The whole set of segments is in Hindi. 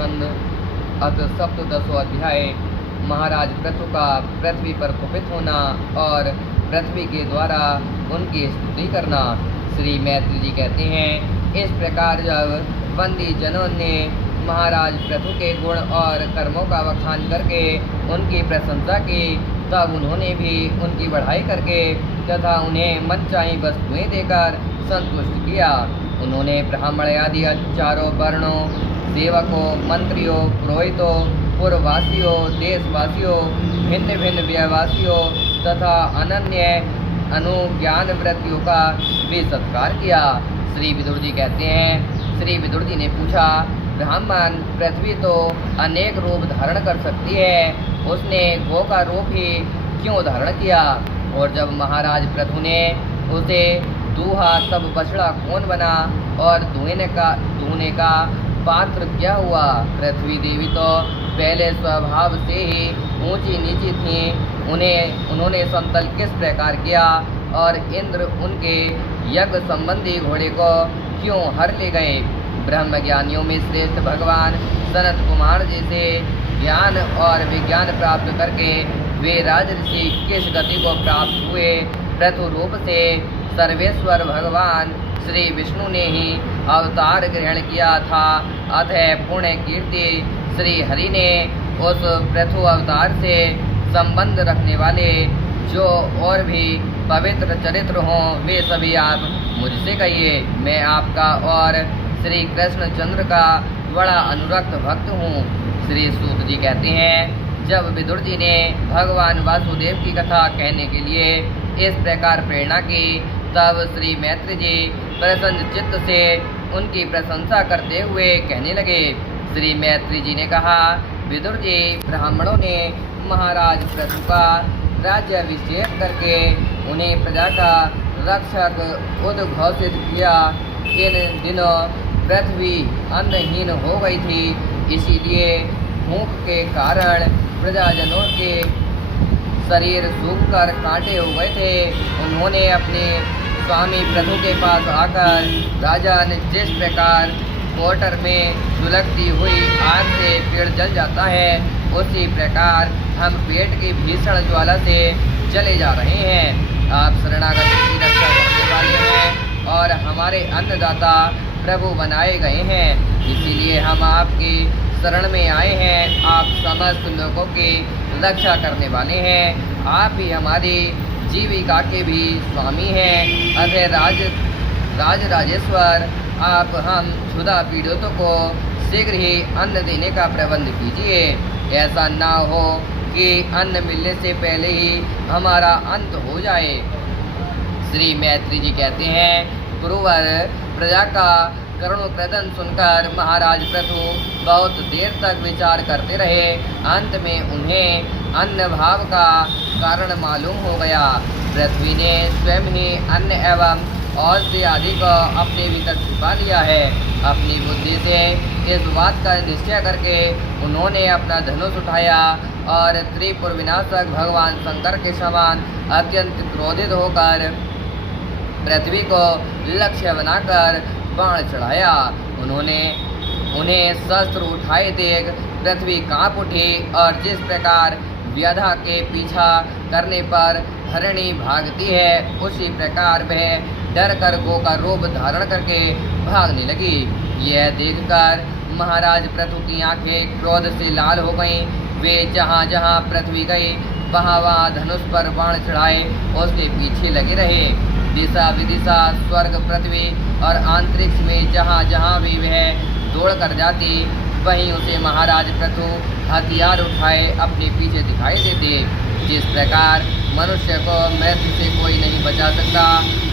स्कंद अथ सप्तदशो अध्याय। महाराज पृथु का पृथ्वी पर कुपित होना और पृथ्वी के द्वारा उनकी स्तुति करना। श्री मैत्री जी कहते हैं, इस प्रकार जब बंदी जनों ने महाराज पृथु के गुण और कर्मों का बखान करके उनकी प्रशंसा की, तब उन्होंने भी उनकी बढ़ाई करके तथा उन्हें मनचाही वस्तुएं देकर संतुष्ट किया। उन्होंने ब्राह्मण आदि चारों वर्णों, सेवकों, मंत्रियों, पुरोहितों, पूर्ववासियों, देशवासियों, भिन्न भिन्न व्ययवासियों तथा अनन्य अनुज्ञान वृत्तियों का भी सत्कार किया। श्री विदुर जी कहते हैं, श्री विदुर जी ने पूछा, ब्राह्मण पृथ्वी तो अनेक रूप धारण कर सकती है, उसने गौ का रूप ही क्यों धारण किया? और जब महाराज पृथु ने उसे दूहा तब बछड़ा कौन बना और दूहने का पात्र क्या हुआ? पृथ्वी देवी तो पहले स्वभाव से ही ऊंची नीची थी, उन्होंने समतल किस प्रकार किया? और इंद्र उनके यज्ञ संबंधी घोड़े को क्यों हर ले गए? ब्रह्म ज्ञानियों में श्रेष्ठ भगवान सनत कुमार जी से ज्ञान और विज्ञान प्राप्त करके वे राजऋषि किस गति को प्राप्त हुए? पृथु रूप से सर्वेश्वर भगवान श्री विष्णु ने ही अवतार ग्रहण किया था। अतः पुण्य कीर्ति श्री हरि ने उस पृथु अवतार से संबंध रखने वाले जो और भी पवित्र चरित्र हों, वे सभी आप मुझसे कहिए। मैं आपका और श्री कृष्णचंद्र का बड़ा अनुरक्त भक्त हूँ। श्री सूत जी कहते हैं, जब विदुर जी ने भगवान वासुदेव की कथा कहने के लिए इस प्रकार प्रेरणा की, तब श्री मैत्री जी प्रसन्न चित्त से उनकी प्रशंसा करते हुए कहने लगे। श्री मैत्री जी ने कहा, विदुर जी, ब्राह्मणों ने महाराज पृथु का राज्याभिषेक करके उन्हें प्रजा का रक्षक उद्घोषित किया। इन दिनों पृथ्वी अन्नहीन हो गई थी, इसीलिए भूख के कारण प्रजाजनों के शरीर सूखकर कांटे हो गए थे। उन्होंने अपने स्वामी पृथु के पास आकर, राजन, जिस प्रकार मोटर में सुलगती हुई आग से पेड़ जल जाता है, उसी प्रकार हम पेट की भीषण ज्वाला से जले जा रहे हैं। आप शरणागत की रक्षा करने वाले हैं और हमारे अन्नदाता प्रभु बनाए गए हैं, इसीलिए हम आपकी शरण में आए हैं। आप समस्त लोगों की रक्षा करने वाले हैं, आप ही हमारी जीविका के भी स्वामी हैं। अतः राजराजेश्वर, आप हम क्षुधा पीड़ितों को शीघ्र ही अन्न देने का प्रबंध कीजिए। ऐसा ना हो कि अन्न मिलने से पहले ही हमारा अंत हो जाए। श्री मैत्री जी कहते हैं, गुरुवर, प्रजा का करुण क्रदन सुनकर महाराज पृथु बहुत देर तक विचार करते रहे। अंत में उन्हें अन्न भाव का कारण मालूम हो गया। पृथ्वी ने स्वयं ही अन्न एवं औषधि आदि को अपने भीतर छिपा लिया है। अपनी बुद्धि से इस बात का निश्चय करके उन्होंने अपना धनुष उठाया और त्रिपुर विनाशक भगवान शंकर के समान अत्यंत क्रोधित होकर पृथ्वी को लक्ष्य बनाकर बाण चढ़ाया। उन्हें शस्त्र उठाए देख पृथ्वी कांप उठी और जिस प्रकार व्याधा के पीछा करने पर हरिणी भागती है, उसी प्रकार वह डर कर गो का रूप धारण करके भागने लगी। यह देखकर महाराज पृथु की आंखें क्रोध से लाल हो गईं। वे जहाँ जहाँ पृथ्वी गई, वहाँ वहाँ धनुष पर बाण चढ़ाए उसके पीछे लगे रहे। दिशा विदिशा, स्वर्ग, पृथ्वी और अंतरिक्ष में जहाँ जहाँ भी वह दौड़ कर जाती, वहीं उसे महाराज पृथु हथियार उठाए अपने पीछे दिखाई देते। जिस प्रकार मनुष्य को मृत्यु से कोई नहीं बचा सकता,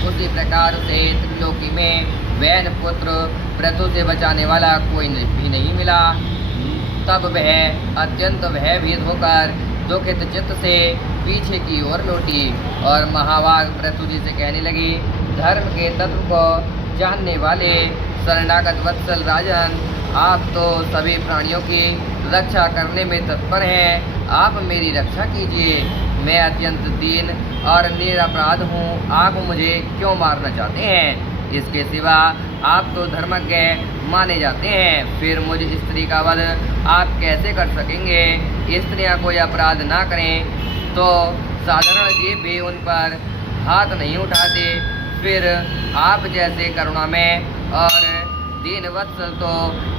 उसी प्रकार उसे त्रिलोकी में वैन पुत्र पृथु से बचाने वाला कोई भी नहीं मिला। तब वह अत्यंत भयभीत होकर दुखित चित्त से पीछे की ओर लौटी और महावाग पृथु जी से कहने लगी, धर्म के तत्व को जानने वाले शरणागत वत्सल राजन, आप तो सभी प्राणियों की रक्षा करने में तत्पर हैं। आप मेरी रक्षा कीजिए। मैं अत्यंत दीन और निरपराध हूँ, आप मुझे क्यों मारना चाहते हैं? इसके सिवा आप तो धर्मज्ञ माने जाते हैं, फिर मुझ स्त्री का वध आप कैसे कर सकेंगे? स्त्रियां कोई अपराध ना करें तो साधारण जीव भी उन पर हाथ नहीं उठाते, फिर आप जैसे करुणामय और दीनवत्सल तो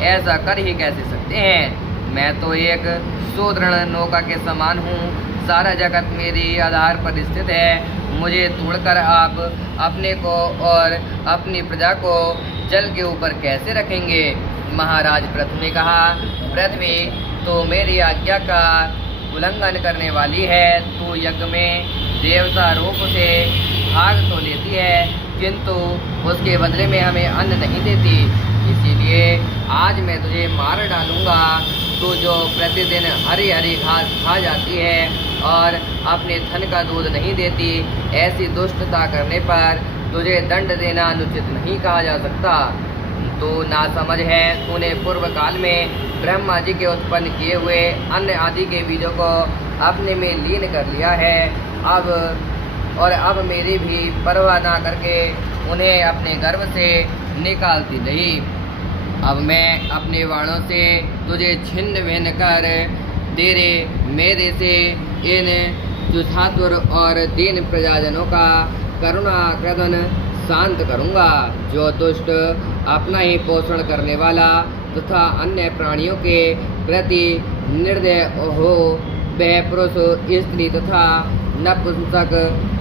ऐसा कर ही कैसे सकते हैं? मैं तो एक सुदृढ़ नौका के समान हूँ, सारा जगत मेरी आधार पर स्थित है, मुझे तोड़कर आप अपने को और अपनी प्रजा को जल के ऊपर कैसे रखेंगे? महाराज पृथु ने कहा, पृथ्वी तो मेरी आज्ञा का उल्लंघन करने वाली है, तू यज्ञ में देवता रूप से भाग तो लेती है, किंतु उसके बदले में हमें अन्न नहीं देती, इसीलिए आज मैं तुझे मार डालूंगा। तू जो प्रतिदिन हरी हरी घास खा जाती है और अपने धन का दूध नहीं देती, ऐसी दुष्टता करने पर तुझे दंड देना अनुचित नहीं कहा जा सकता। तू नासमझ है, तूने पूर्व काल में ब्रह्मा जी के उत्पन्न किए हुए अन्न आदि के बीजों को अपने में लीन कर लिया है, अब मेरी भी परवाह ना करके उन्हें अपने गर्भ से निकालती रही। अब मैं अपने वाणों से तुझे छिन्न भिन्न कर तेरे मेरे से इन जुझातुर और दीन प्रजाजनों का करुणा क्रदन शांत करूँगा। जो दुष्ट अपना ही पोषण करने वाला तथा अन्य प्राणियों के प्रति निर्दय हो, वह पुरुष स्त्री तथा नपुंसक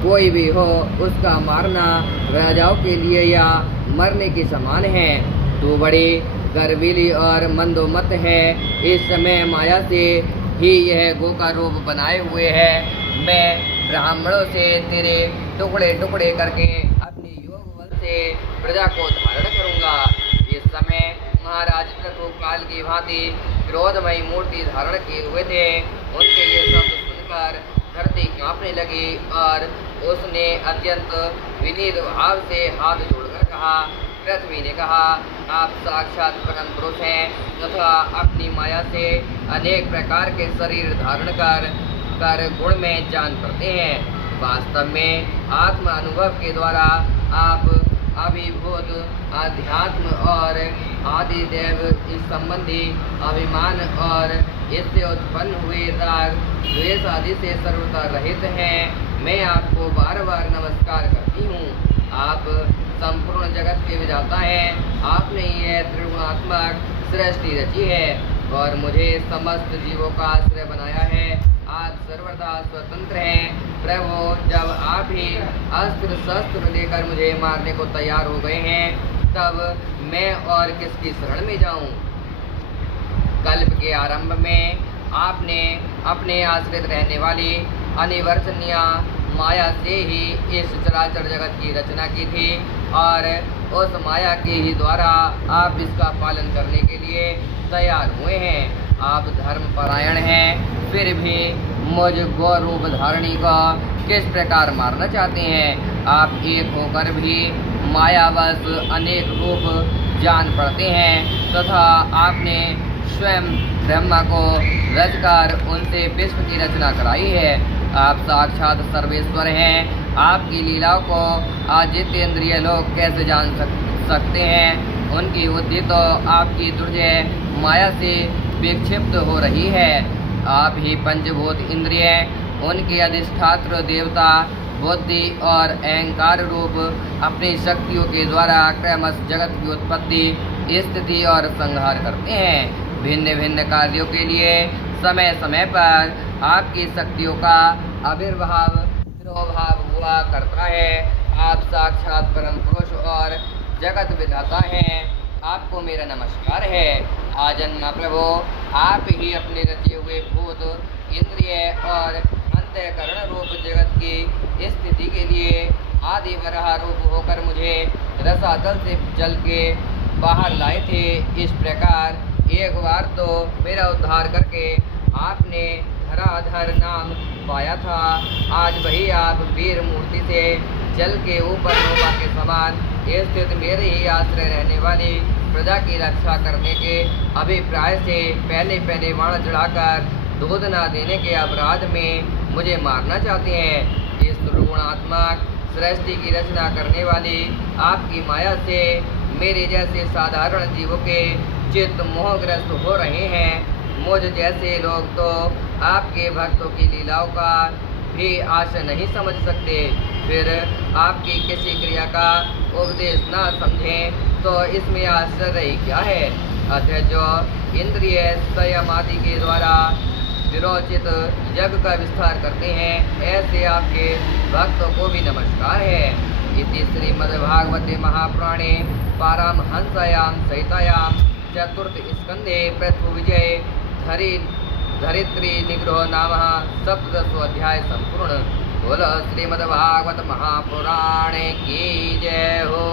कोई भी हो, उसका मारना राजाओं के लिए या मरने के समान है। तू बड़ी गर्वीली और मंदोमत है, इस समय माया से ही यह गो का रूप बनाए हुए है। मैं ब्राह्मणों से तेरे टुकड़े टुकड़े करके अपनी योग बल से प्रजा को धारण करूंगा। इस समय महाराज पृथु काल की भांति क्रोधमयी मूर्ति धारण किए हुए थे। उनके ये शब्द सुनकर धरती कांपने लगी और उसने अत्यंत विनीत भाव से हाथ जोड़कर कहा। पृथ्वी ने कहा, आप साक्षात परम पुरुष हैं तथा अपनी माया से अनेक प्रकार के शरीर धारण कर गुण में जान पड़ते हैं। वास्तव में आत्म अनुभव के द्वारा आप अभिभूत अध्यात्म और आदि देव इस संबंधी अभिमान और इससे उत्पन्न हुए राग द्वेष आदि से सर्वथा रहित हैं। मैं आपको बार बार नमस्कार करती हूँ। आप संपूर्ण जगत के विधाता हैं। आपने यह त्रिगुणात्मक सृष्टि रची है और मुझे समस्त जीवों का आश्रय बनाया है। आप सर्वदा स्वतंत्र हैं प्रभु। जब आप ही अस्त्र शस्त्र लेकर मुझे मारने को तैयार हो गए हैं, तब मैं और किसकी शरण में जाऊं? कल्प के आरंभ में आपने अपने आश्रित रहने वाली अनिवर्चनीय माया से ही इस चराचर जगत की रचना की थी और उस माया के ही द्वारा आप इसका पालन करने के लिए तैयार हुए हैं। आप धर्म परायण हैं, फिर भी मुझ गो रूप धारणी का किस प्रकार मारना चाहते हैं? आप एक होकर भी मायावश अनेक रूप जान पड़ते हैं तथा आपने स्वयं ब्रह्मा को रचकर उनसे विश्व की रचना कराई है। आप साक्षात सर्वेश्वर हैं। आपकी लीलाओं को अजितेंद्रिय लोग कैसे जान सकते हैं? उनकी बुद्धि तो आपकी दुर्जय माया से विक्षिप्त हो रही है। आप ही पंचभूत इंद्रिय, उनके अधिष्ठात्र देवता बुद्धि और अहंकार रूप अपनी शक्तियों के द्वारा क्रमश जगत की उत्पत्ति, स्थिति और संहार करते हैं। भिन्न भिन्न कार्यों के लिए समय समय पर आपकी शक्तियों का आविर्भाव तिरोभाव हुआ करता है। आप साक्षात परम पुरुष और जगत विधाता हैं। आपको मेरा नमस्कार है। आजन्मा प्रभु, आप ही अपने रचे हुए भूत इंद्रिय और अंतःकरण रूप जगत की स्थिति के लिए आदि वराह रूप होकर मुझे रसातल से जल के बाहर लाए थे। इस प्रकार एक बार तो मेरा उद्धार करके आपने धराधर नाम पाया था। आज वही आप वीर मूर्ति से जल के ऊपर नौका के समान स्थित मेरे ही आश्रय रहने वाली प्रजा की रक्षा करने के अभिप्राय से पहले बाण चढ़ाकर दूध न देने के अपराध में मुझे मारना चाहते हैं। इस गुणात्मक सृष्टि की रचना करने वाली आपकी माया से मेरे जैसे साधारण जीवों के चित्त मोहग्रस्त हो रहे हैं। मुझ जैसे लोग तो आपके भक्तों की लीलाओं का भी आशा नहीं समझ सकते, फिर आपकी किसी क्रिया का उपदेश न समझें तो इसमें आश्चर्य ही क्या है। अतः जो इंद्रिय संयम आदि के द्वारा विरोचित जग का विस्तार करते हैं, ऐसे आपके भक्तों को भी नमस्कार है। इति श्रीमद्भागवते महापुराणे पारमहंस्यां संहितायां चतुर्थ स्कंधे पृथु विजय धरित्री निग्रह नाम सप्तदशो अध्याय संपूर्ण। बोलो श्रीमद्भागवत महापुराणे की जय हो।